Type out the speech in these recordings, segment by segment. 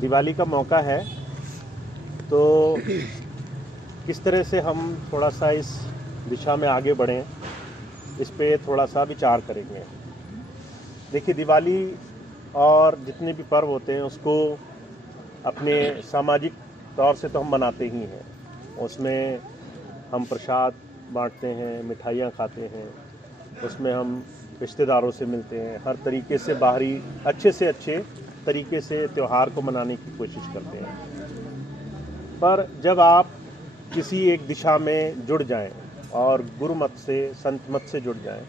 दिवाली का मौका है, तो किस तरह से हम थोड़ा सा इस दिशा में आगे बढ़ें, इस पे थोड़ा सा विचार करेंगे। देखिए, दिवाली और जितने भी पर्व होते हैं उसको अपने सामाजिक तौर से तो हम मनाते ही हैं। उसमें हम प्रसाद बांटते हैं, मिठाइयाँ खाते हैं, उसमें हम रिश्तेदारों से मिलते हैं, हर तरीके से बाहरी अच्छे से अच्छे तरीके से त्यौहार को मनाने की कोशिश करते हैं। पर जब आप किसी एक दिशा में जुड़ जाएं और गुरु मत से, संत मत से जुड़ जाएं,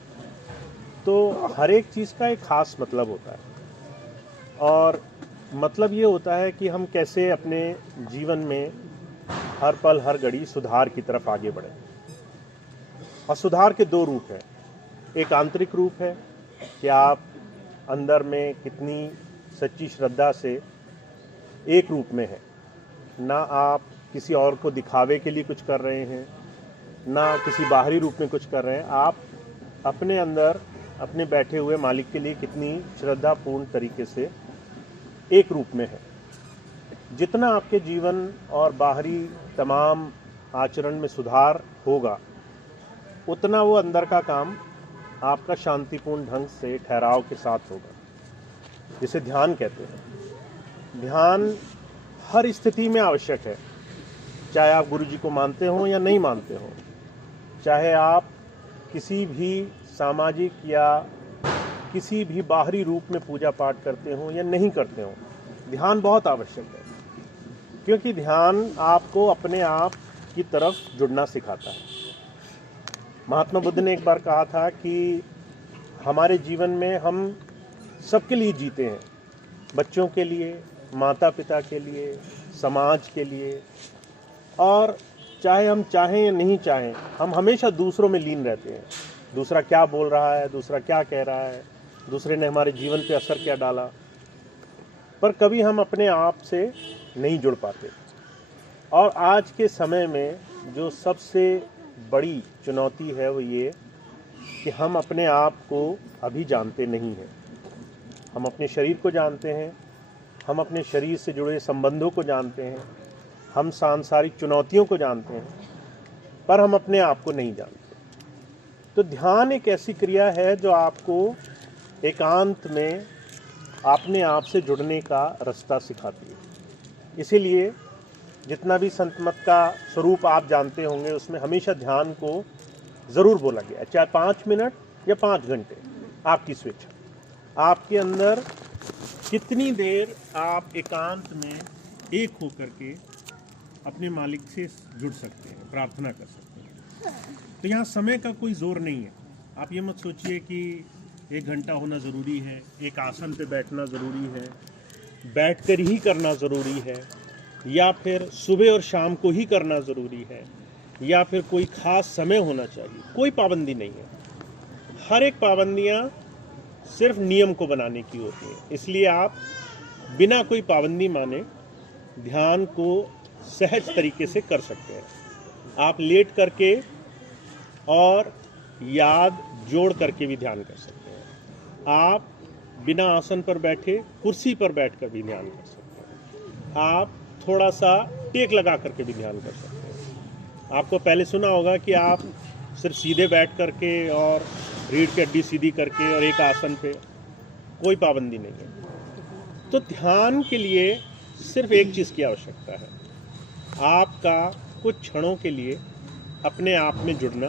तो हर एक चीज़ का एक ख़ास मतलब होता है। और मतलब ये होता है कि हम कैसे अपने जीवन में हर पल हर घड़ी सुधार की तरफ आगे बढ़ें। और सुधार के दो रूप हैं। एक आंतरिक रूप है कि आप अंदर में कितनी सच्ची श्रद्धा से एक रूप में है, ना आप किसी और को दिखावे के लिए कुछ कर रहे हैं, ना किसी बाहरी रूप में कुछ कर रहे हैं। आप अपने अंदर अपने बैठे हुए मालिक के लिए कितनी श्रद्धापूर्ण तरीके से एक रूप में है। जितना आपके जीवन और बाहरी तमाम आचरण में सुधार होगा, उतना वो अंदर का काम आपका शांतिपूर्ण ढंग से ठहराव के साथ होगा, जिसे ध्यान कहते हैं। ध्यान हर स्थिति में आवश्यक है, चाहे आप गुरु जी को मानते हो या नहीं मानते हो, चाहे आप किसी भी सामाजिक या किसी भी बाहरी रूप में पूजा पाठ करते हो या नहीं करते हो, ध्यान बहुत आवश्यक है। क्योंकि ध्यान आपको अपने आप की तरफ जुड़ना सिखाता है। महात्मा बुद्ध ने एक बार कहा था कि हमारे जीवन में हम सबके लिए जीते हैं, बच्चों के लिए, माता पिता के लिए, समाज के लिए, और चाहे हम चाहें या नहीं चाहें, हम हमेशा दूसरों में लीन रहते हैं। दूसरा क्या बोल रहा है, दूसरा क्या कह रहा है, दूसरे ने हमारे जीवन पे असर क्या डाला, पर कभी हम अपने आप से नहीं जुड़ पाते। और आज के समय में जो सबसे बड़ी चुनौती है वो ये कि हम अपने आप को अभी जानते नहीं हैं। हम अपने शरीर को जानते हैं, हम अपने शरीर से जुड़े संबंधों को जानते हैं, हम सांसारिक चुनौतियों को जानते हैं, पर हम अपने आप को नहीं जानते। तो ध्यान एक ऐसी क्रिया है जो आपको एकांत में अपने आप से जुड़ने का रास्ता सिखाती है। इसीलिए जितना भी संत मत का स्वरूप आप जानते होंगे, उसमें हमेशा ध्यान को ज़रूर बोला गया है, चाहे 5 मिनट या 5 घंटे, आपकी स्वेच्छा। आपके अंदर कितनी देर आप एकांत में एक होकर के अपने मालिक से जुड़ सकते हैं, प्रार्थना कर सकते हैं। तो यहाँ समय का कोई जोर नहीं है। आप ये मत सोचिए कि 1 घंटा होना ज़रूरी है, एक आसन पे बैठना ज़रूरी है, बैठकर ही करना ज़रूरी है, या फिर सुबह और शाम को ही करना ज़रूरी है, या फिर कोई ख़ास समय होना चाहिए। कोई पाबंदी नहीं है। हर एक पाबंदियाँ सिर्फ नियम को बनाने की होती हैं। इसलिए आप बिना कोई पाबंदी माने ध्यान को सहज तरीके से कर सकते हैं। आप लेट करके और याद जोड़ करके भी ध्यान कर सकते हैं। आप बिना आसन पर बैठे कुर्सी पर बैठकर भी ध्यान कर सकते हैं। आप थोड़ा सा टेक लगा करके भी ध्यान कर सकते हैं। आपको पहले सुना होगा कि आप सिर्फ सीधे बैठ करके और रीढ़ की हड्डी सीधी करके और एक आसन पे, कोई पाबंदी नहीं है। तो ध्यान के लिए सिर्फ एक चीज़ की आवश्यकता है, आपका कुछ क्षणों के लिए अपने आप में जुड़ना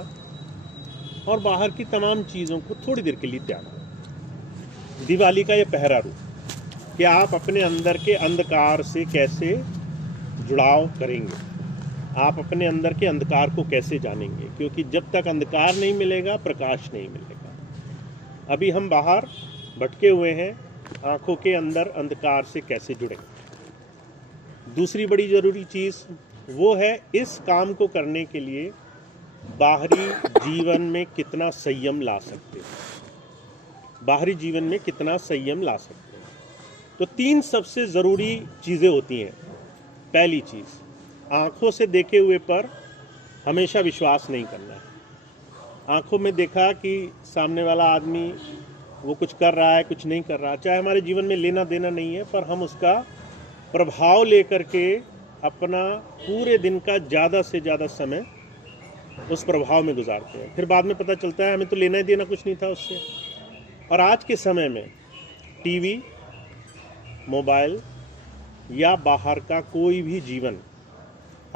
और बाहर की तमाम चीज़ों को थोड़ी देर के लिए त्यागना। दिवाली का ये पहला रूप कि आप अपने अंदर के अंधकार से कैसे जुड़ाव करेंगे, आप अपने अंदर के अंधकार को कैसे जानेंगे। क्योंकि जब तक अंधकार नहीं मिलेगा, प्रकाश नहीं मिलेगा। अभी हम बाहर भटके हुए हैं, आंखों के अंदर अंधकार से कैसे जुड़ेंगे। दूसरी बड़ी ज़रूरी चीज़ वो है, इस काम को करने के लिए बाहरी जीवन में कितना संयम ला सकते हैं, बाहरी जीवन में कितना संयम ला सकते हैं। तो 3 सबसे ज़रूरी चीज़ें होती हैं। पहली चीज़, आँखों से देखे हुए पर हमेशा विश्वास नहीं करना है। आँखों में देखा कि सामने वाला आदमी वो कुछ कर रहा है, कुछ नहीं कर रहा, चाहे हमारे जीवन में लेना देना नहीं है, पर हम उसका प्रभाव लेकर के अपना पूरे दिन का ज़्यादा से ज़्यादा समय उस प्रभाव में गुजारते हैं। फिर बाद में पता चलता है हमें तो लेना ही देना कुछ नहीं था उससे। और आज के समय में टीवी, मोबाइल या बाहर का कोई भी जीवन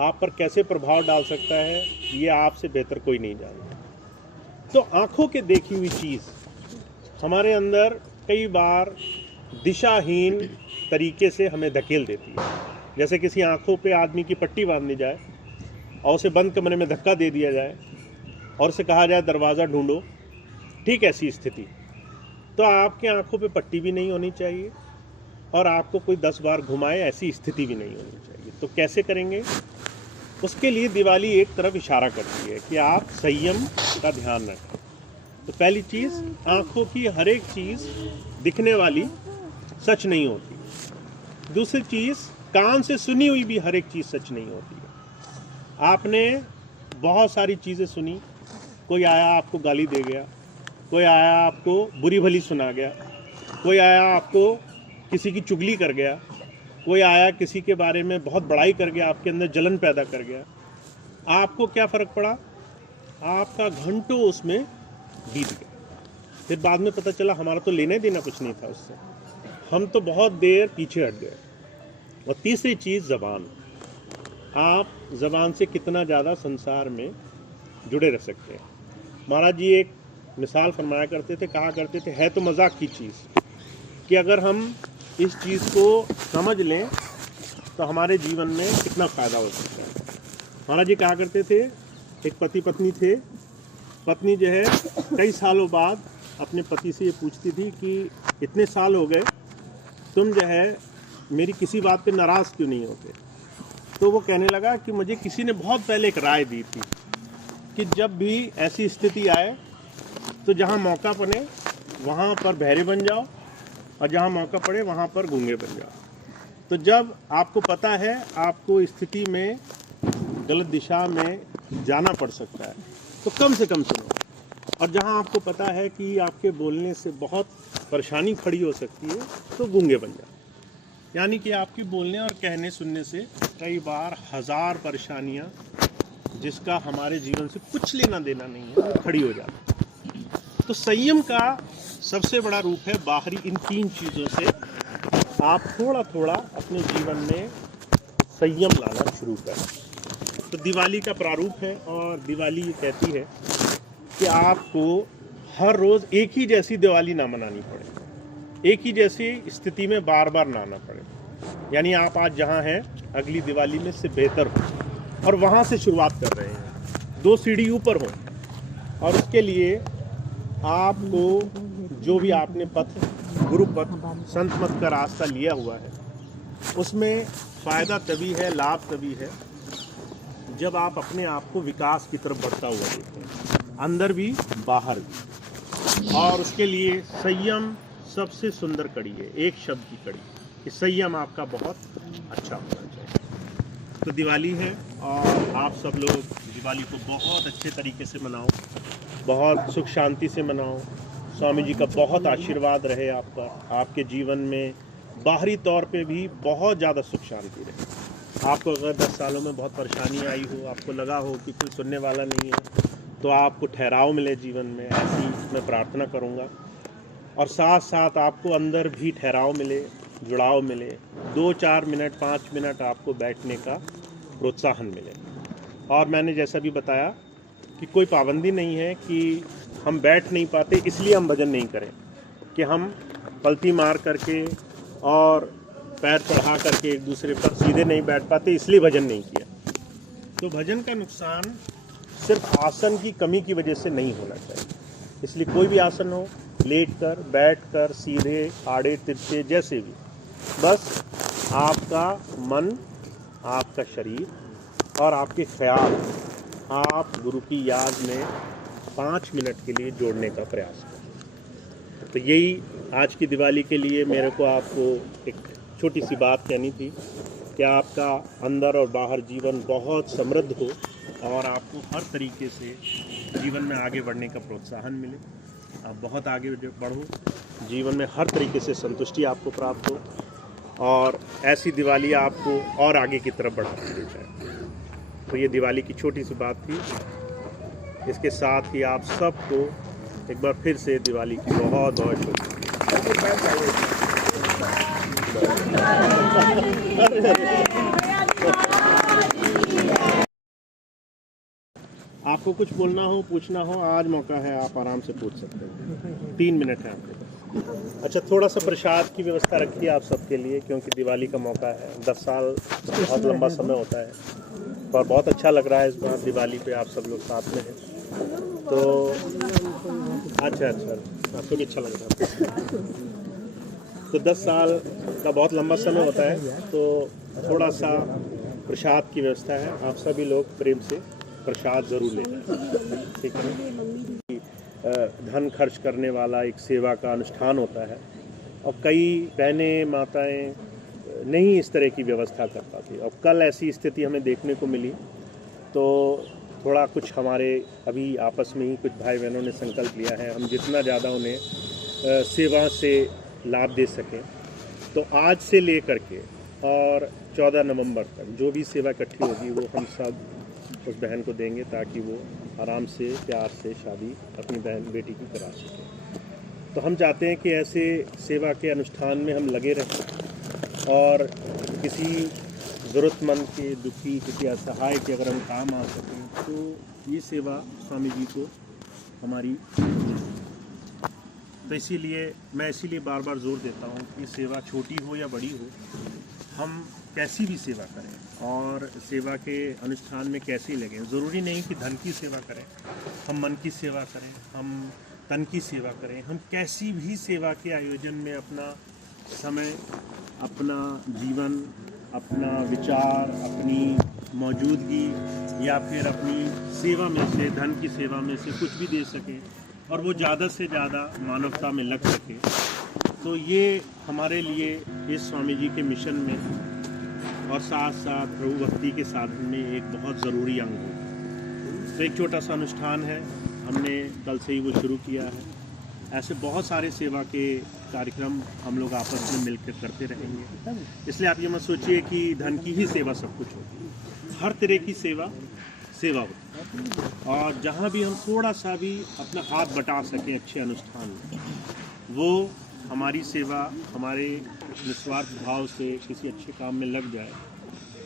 आप पर कैसे प्रभाव डाल सकता है, ये आपसे बेहतर कोई नहीं जानता। तो आंखों के देखी हुई चीज़ हमारे अंदर कई बार दिशाहीन तरीके से हमें धकेल देती है। जैसे किसी आंखों पे आदमी की पट्टी बांध दी जाए और उसे बंद कमरे में धक्का दे दिया जाए और उसे कहा जाए दरवाज़ा ढूंढो, ठीक ऐसी स्थिति। तो आपके आंखों पे पट्टी भी नहीं होनी चाहिए और आपको कोई 10 बार घुमाए ऐसी स्थिति भी नहीं होनी चाहिए। तो कैसे करेंगे? उसके लिए दिवाली एक तरफ इशारा करती है कि आप संयम का ध्यान रखें। तो पहली चीज़, आंखों की हर एक चीज़ दिखने वाली सच नहीं होती। दूसरी चीज़, कान से सुनी हुई भी हर एक चीज़ सच नहीं होती है। आपने बहुत सारी चीज़ें सुनी, कोई आया आपको गाली दे गया, कोई आया आपको बुरी भली सुना गया, कोई आया आपको किसी की चुगली कर गया, कोई आया किसी के बारे में बहुत बड़ाई कर गया, आपके अंदर जलन पैदा कर गया। आपको क्या फ़र्क पड़ा? आपका घंटों उसमें बीत गया। फिर बाद में पता चला हमारा तो लेने देना कुछ नहीं था उससे, हम तो बहुत देर पीछे हट गए। और तीसरी चीज़, ज़बान। आप ज़बान से कितना ज़्यादा संसार में जुड़े रह सकते हैं। महाराज जी एक मिसाल फरमाया करते थे, कहा करते थे, है तो मजाक की चीज़ कि अगर हम इस चीज़ को समझ लें तो हमारे जीवन में कितना फ़ायदा हो सकता है। महाराज जी कहा करते थे, एक पति पत्नी थे, पत्नी जो है कई सालों बाद अपने पति से ये पूछती थी कि इतने साल हो गए, तुम जो है मेरी किसी बात पे नाराज़ क्यों नहीं होते? तो वो कहने लगा कि मुझे किसी ने बहुत पहले एक राय दी थी कि जब भी ऐसी स्थिति आए तो जहाँ मौका पड़े वहाँ पर बहरे बन जाओ और जहाँ मौका पड़े वहाँ पर गूंगे बन जाओ। तो जब आपको पता है आपको स्थिति में गलत दिशा में जाना पड़ सकता है तो कम से कम सुनो, और जहाँ आपको पता है कि आपके बोलने से बहुत परेशानी खड़ी हो सकती है तो गूंगे बन जाओ। यानी कि आपके बोलने और कहने सुनने से कई बार 1000 परेशानियाँ जिसका हमारे जीवन से कुछ लेना देना नहीं है वो खड़ी हो जाती है। तो संयम का सबसे बड़ा रूप है बाहरी इन 3 चीज़ों से आप थोड़ा थोड़ा अपने जीवन में संयम लाना शुरू करें। तो दिवाली का प्रारूप है और दिवाली ये कहती है कि आपको हर रोज़ एक ही जैसी दिवाली ना मनानी पड़े, एक ही जैसी स्थिति में बार बार ना आना पड़े। यानी आप आज जहाँ हैं अगली दिवाली में से बेहतर हो और वहाँ से शुरुआत कर रहे हैं, 2 सीढ़ी ऊपर हो। और उसके लिए आपको जो भी आपने पथ, गुरु पथ, संत मत का रास्ता लिया हुआ है उसमें फ़ायदा तभी है, लाभ तभी है जब आप अपने आप को विकास की तरफ बढ़ता हुआ देखते हैं, अंदर भी बाहर भी। और उसके लिए संयम सबसे सुंदर कड़ी है, एक शब्द की कड़ी कि संयम आपका बहुत अच्छा होना चाहिए। तो दिवाली है और आप सब लोग दिवाली को बहुत अच्छे तरीके से मनाओ, बहुत सुख शांति से मनाओ। स्वामी जी का बहुत आशीर्वाद रहे आप पर, आपके जीवन में बाहरी तौर पे भी बहुत ज़्यादा सुख शांति रहे। आपको अगर 10 सालों में बहुत परेशानी आई हो, आपको लगा हो कि कोई सुनने वाला नहीं है, तो आपको ठहराव मिले जीवन में, ऐसी मैं प्रार्थना करूँगा। और साथ साथ आपको अंदर भी ठहराव मिले, जुड़ाव मिले, 2-4 मिनट 5 मिनट आपको बैठने का प्रोत्साहन मिले। और मैंने जैसा भी बताया कि कोई पाबंदी नहीं है कि हम बैठ नहीं पाते इसलिए हम भजन नहीं करें, कि हम पलती मार करके और पैर चढ़ा करके एक दूसरे पर सीधे नहीं बैठ पाते इसलिए भजन नहीं किया। तो भजन का नुकसान सिर्फ आसन की कमी की वजह से नहीं होना चाहिए। इसलिए कोई भी आसन हो, लेट कर, बैठ कर, सीधे, आड़े तिरछे, जैसे भी, बस आपका मन, आपका शरीर और आपके ख्याल आप गुरु की याद में 5 मिनट के लिए जोड़ने का प्रयास करें। तो यही आज की दिवाली के लिए मेरे को आपको एक छोटी सी बात कहनी थी कि आपका अंदर और बाहर जीवन बहुत समृद्ध हो और आपको हर तरीके से जीवन में आगे बढ़ने का प्रोत्साहन मिले, आप बहुत आगे बढ़ो, जीवन में हर तरीके से संतुष्टि आपको प्राप्त हो और ऐसी दिवाली आपको और आगे की तरफ बढ़ाती ले जाए। तो ये दिवाली की छोटी सी बात थी। इसके साथ ही आप सबको एक बार फिर से दिवाली की बहुत बहुत शुभकामनाएं। आपको कुछ बोलना हो, पूछना हो, आज मौका है, आप आराम से पूछ सकते हैं। 3 मिनट है आपके पास। अच्छा, थोड़ा सा प्रसाद की व्यवस्था रखिए आप सबके लिए, क्योंकि दिवाली का मौका है। 10 साल बहुत लंबा समय होता है, और बहुत अच्छा लग रहा है इस बार दिवाली पे आप सब लोग साथ में हैं। तो अच्छा, आपको भी अच्छा लग रहा है। तो 10 साल का बहुत लंबा समय होता है, तो थोड़ा सा प्रसाद की व्यवस्था है। आप सभी लोग प्रेम से प्रसाद ज़रूर ले जाएं, ठीक है। धन खर्च करने वाला एक सेवा का अनुष्ठान होता है, और कई बहनें माताएं नहीं इस तरह की व्यवस्था कर पाती। और कल ऐसी स्थिति हमें देखने को मिली, तो थोड़ा कुछ हमारे अभी आपस में ही कुछ भाई बहनों ने संकल्प लिया है, हम जितना ज़्यादा उन्हें सेवा से लाभ दे सकें। तो आज से ले कर के और 14 नवंबर तक जो भी सेवा इकट्ठी होगी वो हम सब उस बहन को देंगे, ताकि वो आराम से प्यार से शादी अपनी बहन बेटी की करा सके। तो हम चाहते हैं कि ऐसे सेवा के अनुष्ठान में हम लगे रहें, और किसी ज़रूरतमंद के, दुखी, किसी असहाय के अगर हम काम आ सकें, तो ये सेवा स्वामी जी को हमारी। तो इसीलिए मैं बार बार जोर देता हूँ कि सेवा छोटी हो या बड़ी हो, हम कैसी भी सेवा करें और सेवा के अनुष्ठान में कैसे लगें। ज़रूरी नहीं कि धन की सेवा करें, हम मन की सेवा करें, हम तन की सेवा करें, हम कैसी भी सेवा के आयोजन में अपना समय, अपना जीवन, अपना विचार, अपनी मौजूदगी या फिर अपनी सेवा में से, धन की सेवा में से कुछ भी दे सकें, और वो ज़्यादा से ज़्यादा मानवता में लग सके। तो ये हमारे लिए इस स्वामी जी के मिशन में और साथ साथ प्रभु भक्ति के साधन में एक बहुत ज़रूरी अंग हो। तो एक छोटा सा अनुष्ठान है, हमने कल से ही वो शुरू किया है। ऐसे बहुत सारे सेवा के कार्यक्रम हम लोग आपस में मिलकर करते रहेंगे। इसलिए आप ये मत सोचिए कि धन की ही सेवा सब कुछ होगी। हर तरह की सेवा होती है, और जहाँ भी हम थोड़ा सा भी अपना हाथ बटा सकें अच्छे अनुष्ठान में, वो हमारी सेवा हमारे निस्वार्थ भाव से किसी अच्छे काम में लग जाए,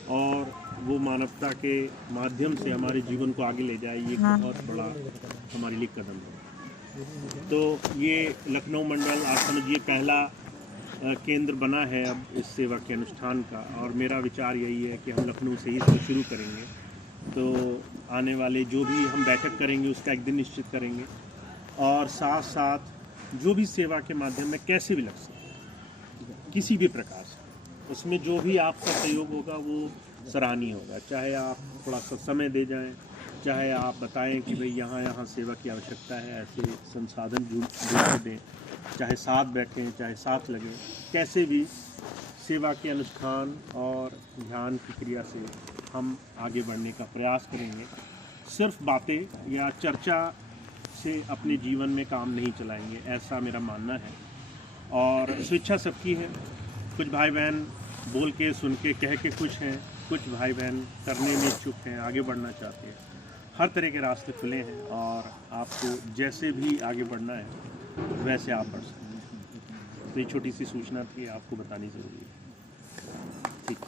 और वो मानवता के माध्यम से हमारे जीवन को आगे ले जाए, ये बहुत बड़ा हमारे लिए कदम है। तो ये लखनऊ मंडल आज समझिए पहला केंद्र बना है अब इस सेवा के अनुष्ठान का, और मेरा विचार यही है कि हम लखनऊ से ही इसको शुरू करेंगे। तो आने वाले जो भी हम बैठक करेंगे उसका एक दिन निश्चित करेंगे, और साथ साथ जो भी सेवा के माध्यम में कैसे भी लग सकते किसी भी प्रकार से, उसमें जो भी आपका सहयोग होगा वो सराहनीय होगा। चाहे आप थोड़ा सा समय दे जाएं, चाहे आप बताएं कि भाई यहाँ सेवा की आवश्यकता है, ऐसे संसाधन जुड़ दें, चाहे साथ बैठें, चाहे साथ लगें, कैसे भी सेवा के अनुष्ठान और ध्यान की क्रिया से हम आगे बढ़ने का प्रयास करेंगे। सिर्फ बातें या चर्चा से अपने जीवन में काम नहीं चलाएंगे, ऐसा मेरा मानना है। और स्वेच्छा सबकी है, कुछ भाई बहन बोल के, सुन के, कह के खुश हैं, कुछ भाई बहन करने में इच्छुक हैं, आगे बढ़ना चाहते हैं। हर तरह के रास्ते खुले हैं, और आपको जैसे भी आगे बढ़ना है वैसे आप बढ़ सकते हैं। तो ये छोटी सी सूचना थी, आपको बतानी ज़रूरी है। ठीक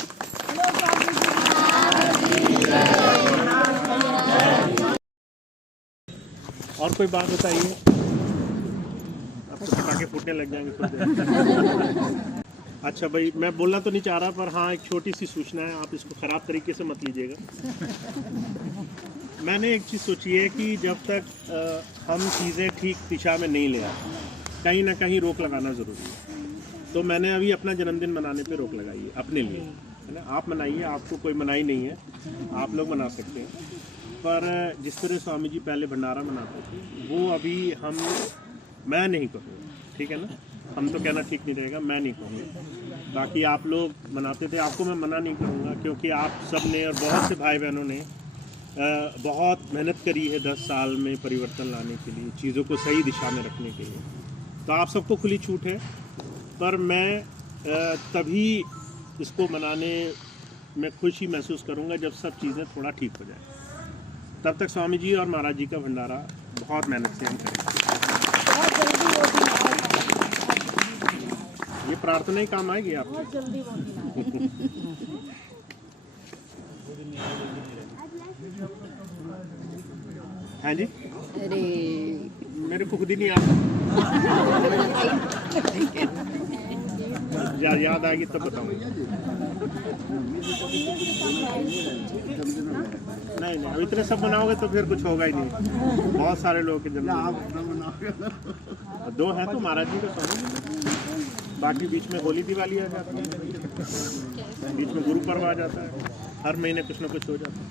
और कोई बात बताइए, अब तो पटाखे फूटने लग जाएंगे खुद। अच्छा भाई, मैं बोलना तो नहीं चाह रहा, पर हाँ एक छोटी सी सूचना है, आप इसको ख़राब तरीके से मत लीजिएगा। मैंने एक चीज़ सोची है कि जब तक हम चीज़ें ठीक दिशा में नहीं ले आते, कहीं ना कहीं रोक लगाना ज़रूरी है। तो मैंने अभी अपना जन्मदिन मनाने पे रोक लगाई है अपने लिए, है ना। आप मनाइए, आपको कोई मनाही नहीं है, आप लोग मना सकते हैं। पर जिस तरह स्वामी जी पहले भंडारा मनाते थे, वो अभी मैं नहीं कहूँगा, ठीक है ना। हम तो कहना ठीक नहीं रहेगा, मैं नहीं कहूँगा। बाकी आप लोग मनाते थे, आपको मैं मना नहीं करूँगा, क्योंकि आप सब ने और बहुत से भाई बहनों ने बहुत मेहनत करी है 10 साल में परिवर्तन लाने के लिए, चीज़ों को सही दिशा में रखने के लिए। तो आप सबको खुली छूट है, पर मैं तभी इसको मनाने में खुशी महसूस करूँगा जब सब चीज़ें थोड़ा ठीक हो जाए। तब तक स्वामी जी और महाराज जी का भंडारा बहुत मेहनत से हम करेंगे। बहुत जल्दी वो दिन आएगा। ये प्रार्थना ही काम आएगी आपको। बहुत जल्दी वो दिन आएगा। हाँ जी, अरे मेरे को खुद ही नहीं आता। याद आएगी तब बताऊंगा। नहीं नहीं, अब इतने सब बनाओगे तो फिर कुछ होगा ही नहीं। बहुत सारे लोगों के जन्म, दो हैं तो महाराज जी का स्वामी, बाकी बीच में होली दिवाली आ जाती है, बीच में गुरु पर्व आ जाता है, हर महीने कुछ ना कुछ हो जाता है।